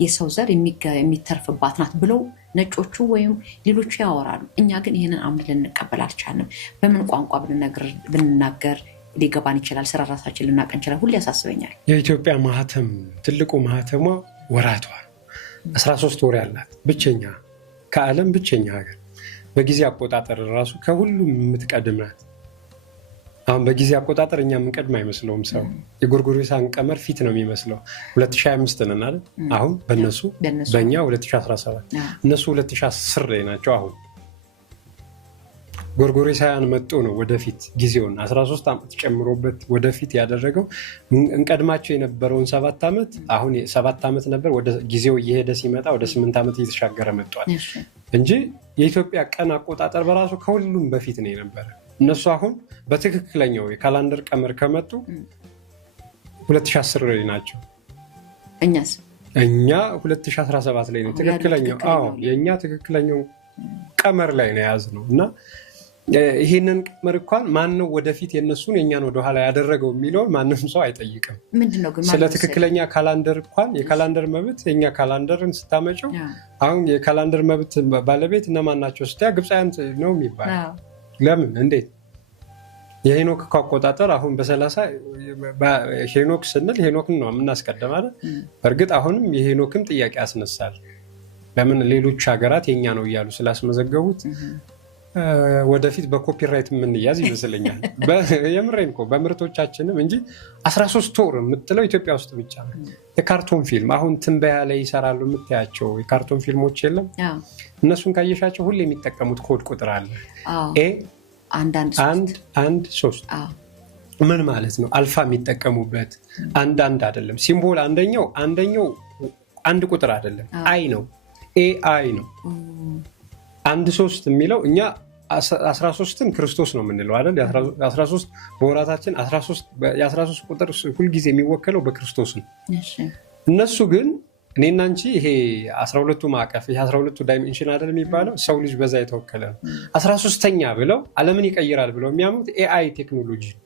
የሰው ዘር የሚተርፍባት ናት ብለው ነጮቹ ወይም ሌሎቹ ያወራሉ። እኛ ግን ይህንን አምነን ልንቀበል አልቻልንም። በምን ቋንቋ ብንናገር ሊገባን ይችላል? ስራ ራሳችን ልናውቅ እንችላል? ሁሌ ያሳስበኛል። የኢትዮጵያ ማህተም ትልቁ ማህተሟ ወራቷ 13 ወር ያላት ብቸኛ ከዓለም ብቸኛ ሀገር በጊዜ አቆጣጠር ራሱ ከሁሉም የምትቀድም ናት። አሁን በጊዜ አቆጣጠር እኛ የምንቀድም አይመስለውም ሰው። የጎርጎሮሳን ቀመር ፊት ነው የሚመስለው። 2025 ነን አይደል? አሁን በእነሱ በእኛ 2017 እነሱ 2010 ላይ ናቸው። አሁን ጎርጎሮሳውያን መጡ ነው ወደፊት ጊዜውን 13 ዓመት ጨምሮበት ወደፊት ያደረገው። እንቀድማቸው የነበረውን 7 ዓመት አሁን 7 ዓመት ነበር፣ ወደ ጊዜው እየሄደ ሲመጣ ወደ 8 ዓመት እየተሻገረ መጥቷል እንጂ የኢትዮጵያ ቀን አቆጣጠር በራሱ ከሁሉም በፊት ነው የነበረ። እነሱ አሁን በትክክለኛው የካላንደር ቀመር ከመጡ 2010 ላይ ናቸው። እኛ 2017 ላይ ነው ትክክለኛው። አዎ የእኛ ትክክለኛው ቀመር ላይ ነው የያዝነው እና ይህንን ቀመር እንኳን ማነው ወደፊት የነሱን የእኛን ወደኋላ ያደረገው የሚለውን ማንም ሰው አይጠይቅም። ስለ ትክክለኛ ካላንደር እንኳን የካላንደር መብት የእኛ ካላንደርን ስታመጨው አሁን የካላንደር መብት ባለቤት እነማን ናቸው ስታያ ግብፃውያን ነው የሚባል። ለምን እንዴት? የሄኖክ አቆጣጠር አሁን በ30 ሄኖክ ስንል ሄኖክን ነው የምናስቀድም አይደል? በእርግጥ አሁንም የሄኖክን ጥያቄ ያስነሳል። ለምን ሌሎች ሀገራት የኛ ነው እያሉ ስላስመዘገቡት ወደፊት በኮፒራይት የምንያዝ ይመስለኛል። የምሬን እኮ በምርቶቻችንም እንጂ 13 ወር የምትለው ኢትዮጵያ ውስጥ ብቻ ነው። የካርቶን ፊልም አሁን ትንበያ ላይ ይሰራሉ የምታያቸው የካርቶን ፊልሞች የለም? እነሱን ካየሻቸው ሁሌ የሚጠቀሙት ኮድ ቁጥር አለ። አንድ 3 ምን ማለት ነው? አልፋ የሚጠቀሙበት አንድ አይደለም። ሲምቦል አንደኛው አንድ ቁጥር አይደለም፣ አይ ነው፣ ኤአይ ነው። 1 የሚለው እኛ 13ን ክርስቶስ ነው የምንለው አይደል? 13 በወራታችን 13 ቁጥር ሁልጊዜ የሚወከለው በክርስቶስ ነው። እነሱ ግን እኔና አንቺ ይሄ 12ቱ ማዕቀፍ ይሄ 12ቱ ዳይሜንሽን አይደል የሚባለው፣ ሰው ልጅ በዛ የተወከለ ነው። 13ኛ ብለው ዓለምን ይቀይራል ብለው የሚያምኑት ኤአይ ቴክኖሎጂ ነው።